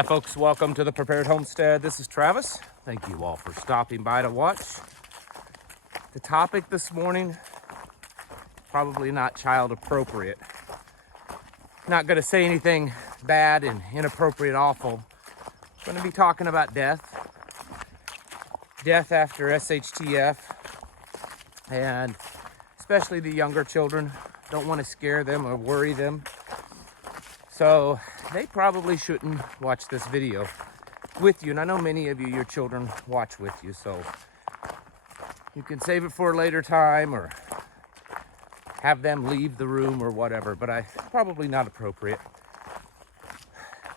Hi folks, welcome to the Prepared Homestead. This is Travis. Thank you all for stopping by to watch. The topic this morning, probably not child appropriate. Not gonna say anything bad and inappropriate, awful. Gonna be talking about death. Death after SHTF, and especially the younger children. Don't want to scare them or worry them. So they probably shouldn't watch this video with you. And I know many of you, your children watch with you, so you can save it for a later time or have them leave the room or whatever, but probably not appropriate.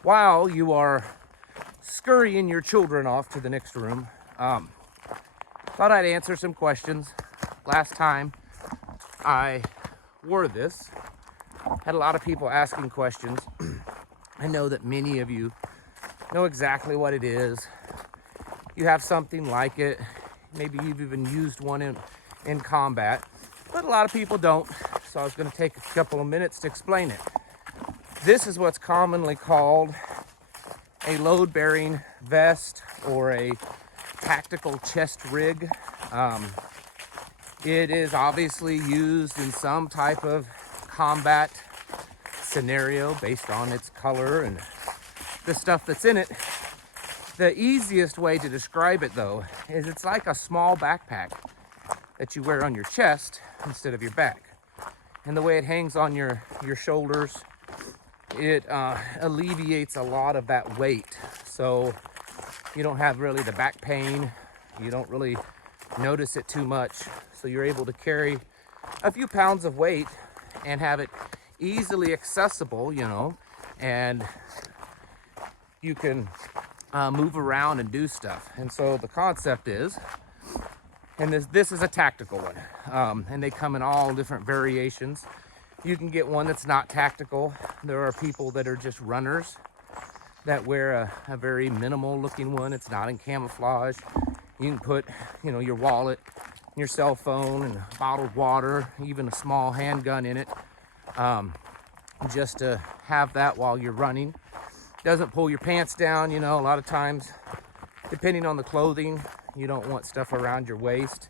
While you are scurrying your children off to the next room, thought I'd answer some questions. Last time I wore this, had a lot of people asking questions. I know that many of you know exactly what it is. You have something like it. Maybe you've even used one in combat, but a lot of people don't. So I was going to take a couple of minutes to explain it. This is what's commonly called a load-bearing vest or a tactical chest rig. It is obviously used in some type of combat scenario based on its color and the stuff that's in it. The easiest way to describe it, though, is it's like a small backpack that you wear on your chest instead of your back. And the way it hangs on your shoulders, it alleviates a lot of that weight. So you don't have really the back pain. You don't really notice it too much. So you're able to carry a few pounds of weight and have it easily accessible, and you can move around and do stuff. And so the concept is, and this is a tactical one, and they come in all different variations. You can get one that's not tactical. There are people that are just runners that wear a very minimal looking one. It's not in camouflage. You can put, your wallet, your cell phone, and bottled water, even a small handgun in it, just to have that while you're running. Doesn't pull your pants down. A lot of times, depending on the clothing, you don't want stuff around your waist.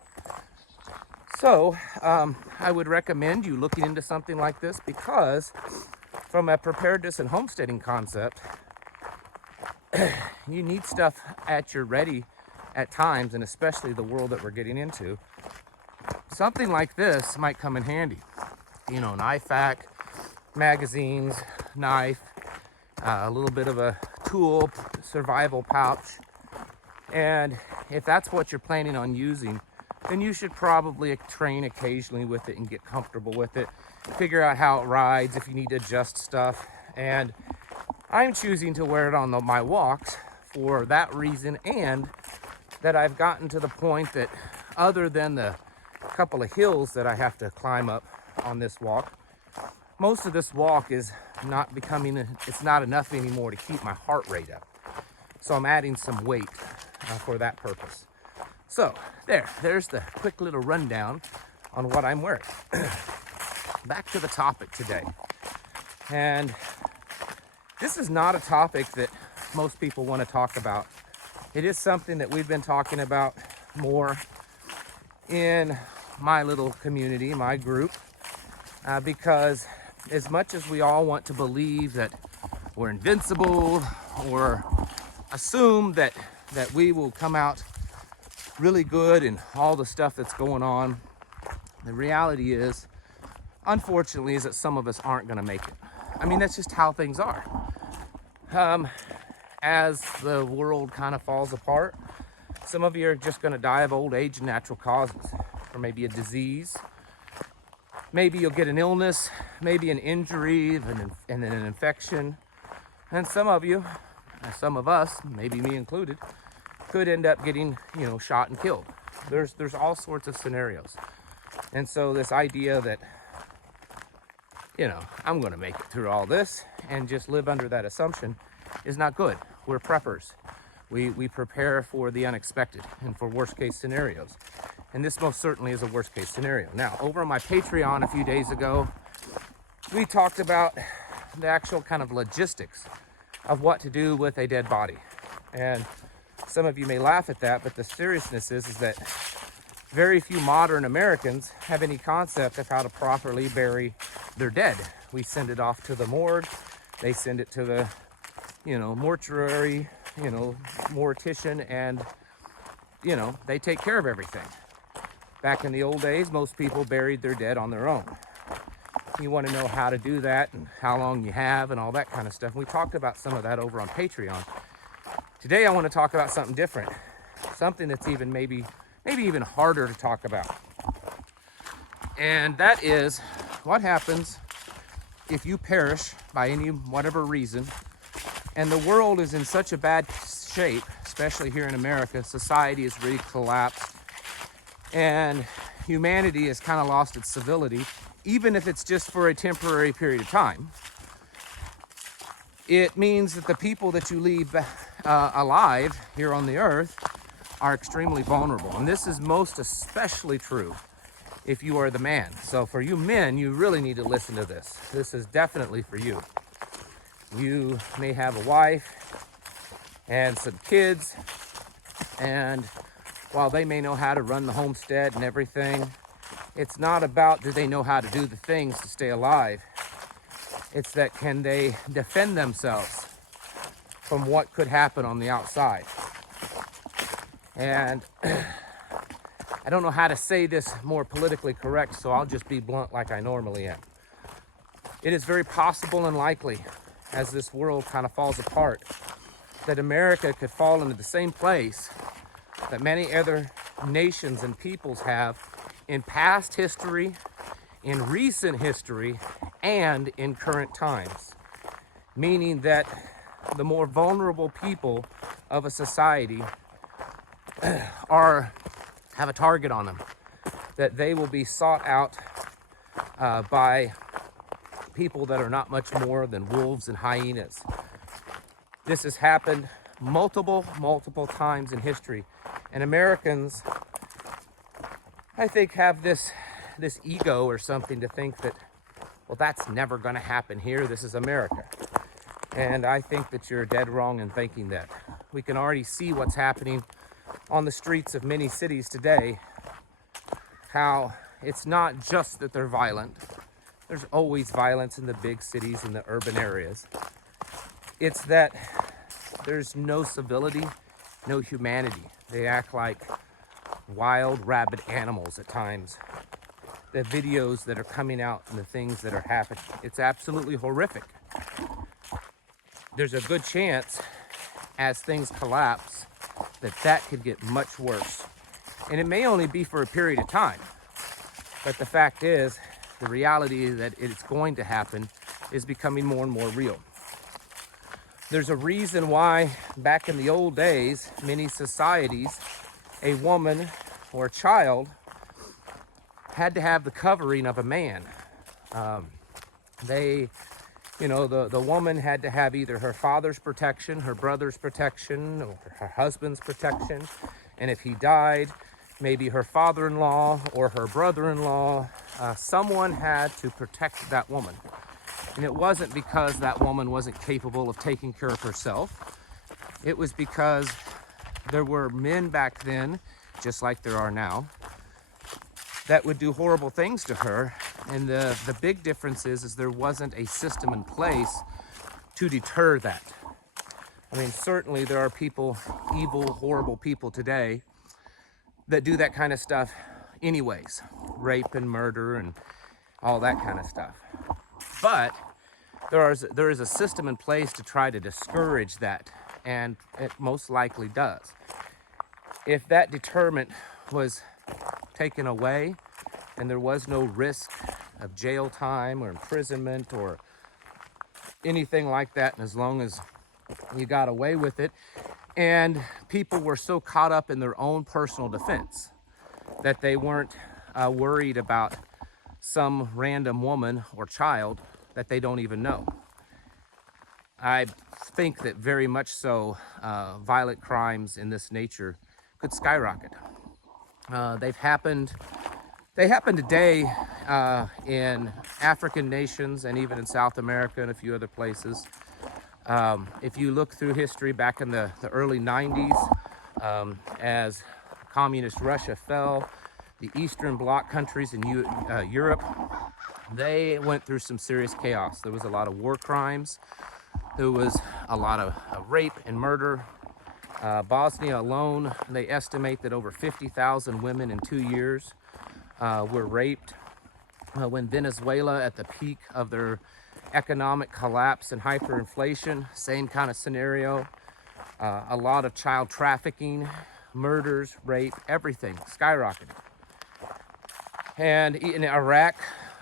So I would recommend you looking into something like this, because from a preparedness and homesteading concept, you need stuff at your ready at times, and especially the world that we're getting into. Something like this might come in handy. An IFAK, magazines, knife, a little bit of a tool, survival pouch. And if that's what you're planning on using, then you should probably train occasionally with it and get comfortable with it. Figure out how it rides, if you need to adjust stuff. And I'm choosing to wear it on my walks for that reason, and that I've gotten to the point that, other than the couple of hills that I have to climb up on this walk, most of this walk is it's not enough anymore to keep my heart rate up. So I'm adding some weight for that purpose. So there's the quick little rundown on what I'm wearing. Back to the topic today. And this is not a topic that most people want to talk about. It is something that we've been talking about more in my little community, my group, because as much as we all want to believe that we're invincible or assume that we will come out really good in all the stuff that's going on, the reality is, unfortunately, is that some of us aren't going to make it. I mean, that's just how things are. As the world kind of falls apart, some of you are just going to die of old age and natural causes, or maybe a disease. Maybe you'll get an illness, maybe an injury, and then an infection. And some of you, some of us, maybe me included, could end up getting, shot and killed. There's all sorts of scenarios. And so this idea that, I'm going to make it through all this and just live under that assumption is not good. We're preppers. We prepare for the unexpected and for worst case scenarios. And this most certainly is a worst case scenario. Now, over on my Patreon a few days ago, we talked about the actual kind of logistics of what to do with a dead body. And some of you may laugh at that, but the seriousness is that very few modern Americans have any concept of how to properly bury their dead. We send it off to the morgue, they send it to the, mortuary, mortician, and, they take care of everything. Back in the old days, most people buried their dead on their own. You want to know how to do that and how long you have and all that kind of stuff. We talked about some of that over on Patreon. Today I want to talk about something different, something that's even maybe even harder to talk about. And that is what happens if you perish by any whatever reason, and the world is in such a bad shape, especially here in America. Society has really collapsed, and humanity has kind of lost its civility, even if it's just for a temporary period of time. It means that the people that you leave alive here on the earth are extremely vulnerable. And this is most especially true if you are the man. So for you men, you really need to listen to this. This is definitely for you. You may have a wife and some kids, and while they may know how to run the homestead and everything, it's not about do they know how to do the things to stay alive. It's that can they defend themselves from what could happen on the outside. And I don't know how to say this more politically correct, so I'll just be blunt like I normally am. It is very possible and likely, as this world kind of falls apart, that America could fall into the same place that many other nations and peoples have in past history, in recent history, and in current times. Meaning that the more vulnerable people of a society have a target on them, that they will be sought out by people that are not much more than wolves and hyenas. This has happened multiple times in history, and Americans, I think, have this ego or something to think that, well, that's never going to happen here. This is America. And I think that you're dead wrong in thinking that. We can already see what's happening on the streets of many cities today, how it's not just that they're violent. There's always violence in the big cities and the urban areas. It's that there's no civility, no humanity. They act like wild, rabid animals at times. The videos that are coming out and the things that are happening, it's absolutely horrific. There's a good chance, as things collapse, that could get much worse. And it may only be for a period of time. But the fact is, the reality that it's going to happen is becoming more and more real. There's a reason why back in the old days, many societies, a woman or a child had to have the covering of a man. The woman had to have either her father's protection, her brother's protection, or her husband's protection. And if he died, maybe her father-in-law or her brother-in-law, someone had to protect that woman. And it wasn't because that woman wasn't capable of taking care of herself. It was because there were men back then, just like there are now, that would do horrible things to her. And the big difference is there wasn't a system in place to deter that. I mean, certainly there are people, evil, horrible people today that do that kind of stuff anyways. Rape and murder and all that kind of stuff. But there is a system in place to try to discourage that, and it most likely does. If that deterrent was taken away and there was no risk of jail time or imprisonment or anything like that, and as long as you got away with it, and people were so caught up in their own personal defense that they weren't worried about some random woman or child that they don't even know. I think that very much so violent crimes in this nature could skyrocket. They happen today in African nations and even in South America and a few other places. If you look through history back in the early 90s, as communist Russia fell, the Eastern Bloc countries in Europe, they went through some serious chaos. There was a lot of war crimes. There was a lot of rape and murder. Bosnia alone, they estimate that over 50,000 women in 2 years were raped. When Venezuela, at the peak of their economic collapse and hyperinflation, same kind of scenario. A lot of child trafficking, murders, rape, everything skyrocketed. And in Iraq,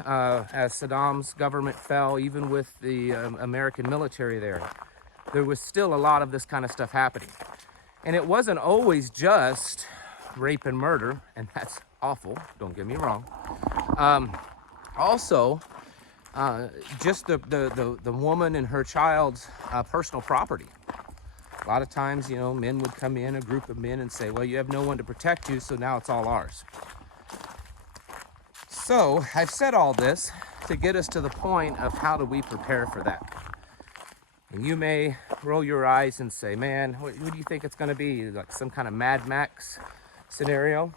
as Saddam's government fell, even with the American military there was still a lot of this kind of stuff happening. And it wasn't always just rape and murder, and that's awful, don't get me wrong. Also, just the woman and her child's personal property. A lot of times, men would come in, a group of men, and say, well, you have no one to protect you, so now it's all ours. So I've said all this to get us to the point of how do we prepare for that. And you may roll your eyes and say, man, what do you think it's going to be? Like some kind of Mad Max scenario?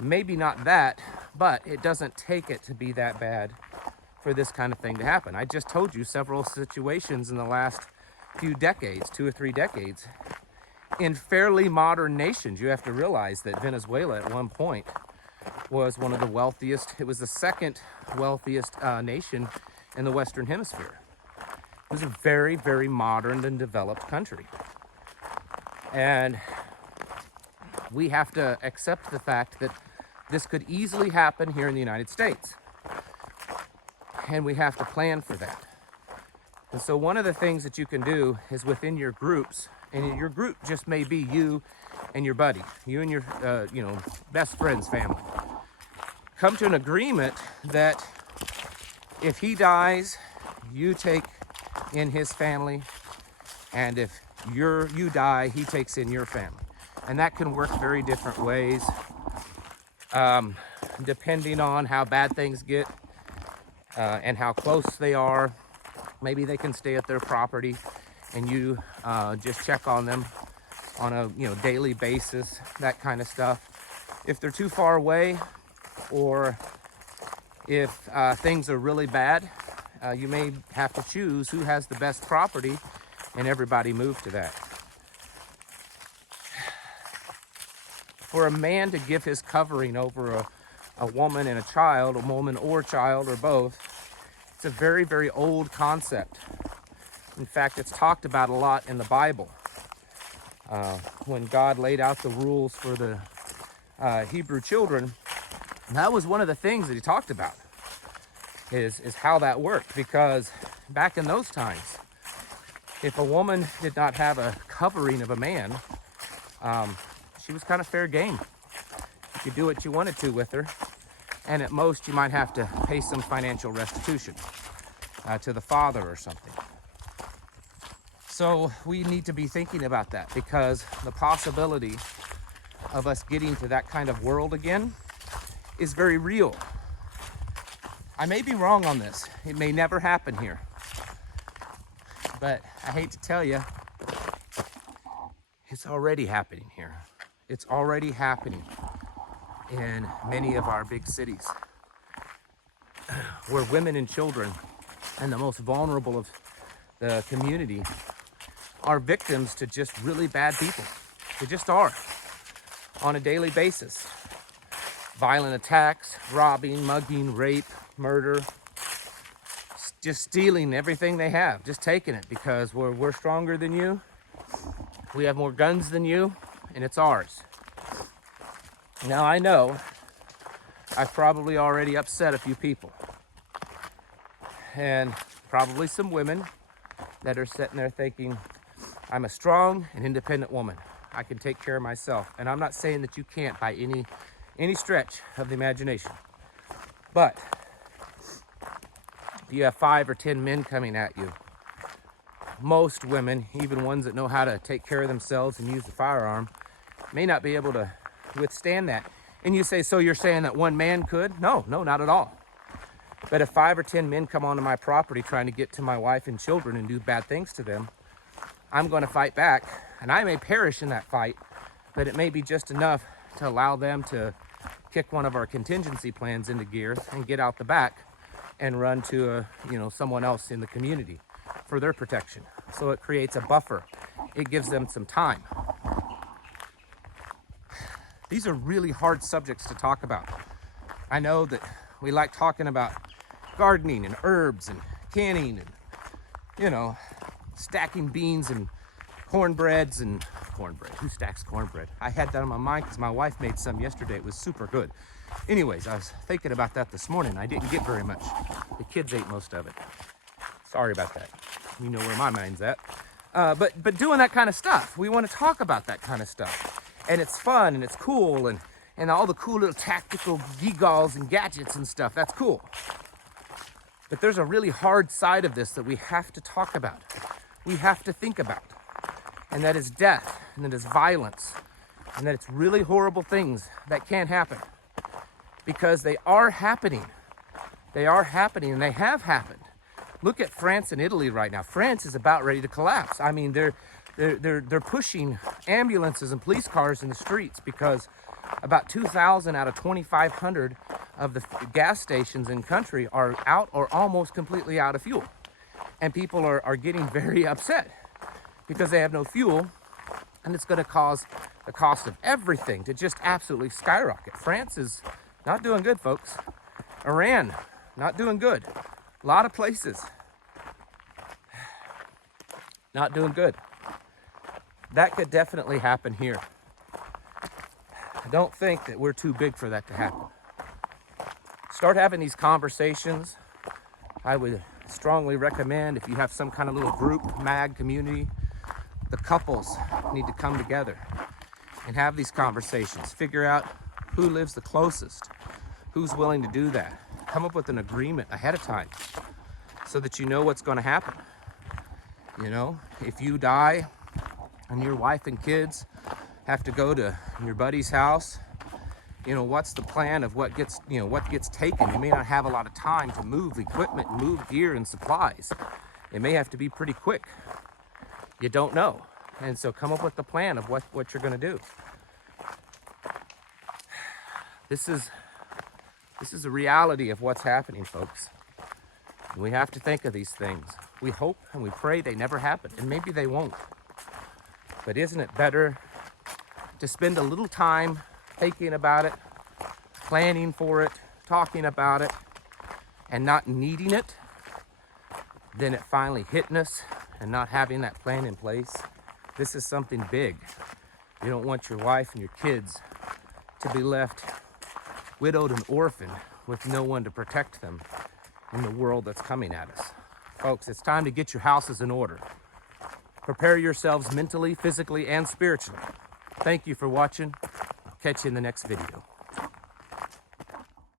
Maybe not that, but it doesn't take it to be that bad for this kind of thing to happen. I just told you several situations in the last few decades, 2 or 3 decades, in fairly modern nations. You have to realize that Venezuela at one point was one of the wealthiest, it was the second wealthiest nation in the Western Hemisphere. It was a very, very modern and developed country. And we have to accept the fact that this could easily happen here in the United States. And we have to plan for that. And so one of the things that you can do is within your groups, and your group just may be you and your buddy, you and your best friend's family. Come to an agreement that if he dies, you take in his family, and if you die, he takes in your family. And that can work very different ways, depending on how bad things get and how close they are. Maybe they can stay at their property, and you just check on them on a daily basis, that kind of stuff. If they're too far away, or if things are really bad, you may have to choose who has the best property, and everybody move to that. For a man to give his covering over a woman and a child, a woman or child, or both, it's a very, very old concept. In fact, it's talked about a lot in the Bible. When God laid out the rules for the Hebrew children, that was one of the things that he talked about, is how that worked. Because back in those times, if a woman did not have a covering of a man, she was kind of fair game. You could do what you wanted to with her, and at most you might have to pay some financial restitution to the father or something. So we need to be thinking about that, because the possibility of us getting to that kind of world again is very real. I may be wrong on this. It may never happen here. But I hate to tell you, it's already happening here. It's already happening in many of our big cities, where women and children and the most vulnerable of the community are victims to just really bad people. They just are, on a daily basis. Violent attacks, robbing, mugging, rape, murder, just stealing everything they have, just taking it because we're stronger than you, we have more guns than you, and it's ours. Now I know I've probably already upset a few people, and probably some women that are sitting there thinking, I'm a strong and independent woman. I can take care of myself. And I'm not saying that you can't by any stretch of the imagination. But if you have 5 or 10 men coming at you, most women, even ones that know how to take care of themselves and use the firearm, may not be able to withstand that. And you say, so you're saying that one man could? No, not at all. But if 5 or 10 men come onto my property trying to get to my wife and children and do bad things to them, I'm going to fight back, and I may perish in that fight, but it may be just enough to allow them to kick one of our contingency plans into gear and get out the back and run to someone else in the community for their protection. So it creates a buffer. It gives them some time. These are really hard subjects to talk about. I know that we like talking about gardening and herbs and canning and, stacking beans and cornbread. Who stacks cornbread? I had that on my mind because my wife made some yesterday. It was super good. Anyways, I was thinking about that this morning. I didn't get very much. The kids ate most of it. Sorry about that. You know where my mind's at. But doing that kind of stuff, we want to talk about that kind of stuff. And it's fun and it's cool and all the cool little tactical gewgaws and gadgets and stuff. That's cool. But there's a really hard side of this that we have to talk about. We have to think about. And that is death, and that is violence, and that it's really horrible things that can happen. Because they are happening. They are happening, and they have happened. Look at France and Italy right now. France is about ready to collapse. I mean, they're pushing ambulances and police cars in the streets because about 2,000 out of 2,500 of the gas stations in country are out or almost completely out of fuel. And people are getting very upset because they have no fuel, and it's going to cause the cost of everything to just absolutely skyrocket. France is not doing good, folks. Iran, not doing good. A lot of places, not doing good. That could definitely happen here. I don't think that we're too big for that to happen. Start having these conversations. I would strongly recommend, if you have some kind of little group, mag community, the couples need to come together and have these conversations. Figure out who lives the closest, who's willing to do that. Come up with an agreement ahead of time so that you know what's going to happen. If you die and your wife and kids have to go to your buddy's house, what's the plan of what gets taken? You may not have a lot of time to move equipment, move gear and supplies. It may have to be pretty quick. You don't know. And so come up with the plan of what you're going to do. This is the reality of what's happening, folks. And we have to think of these things. We hope and we pray they never happen, and maybe they won't. But isn't it better to spend a little time thinking about it, planning for it, talking about it, and not needing it, than it finally hitting us and not having that plan in place? This is something big. You don't want your wife and your kids to be left widowed and orphaned with no one to protect them in the world that's coming at us. Folks, it's time to get your houses in order. Prepare yourselves mentally, physically, and spiritually. Thank you for watching. I'll catch you in the next video.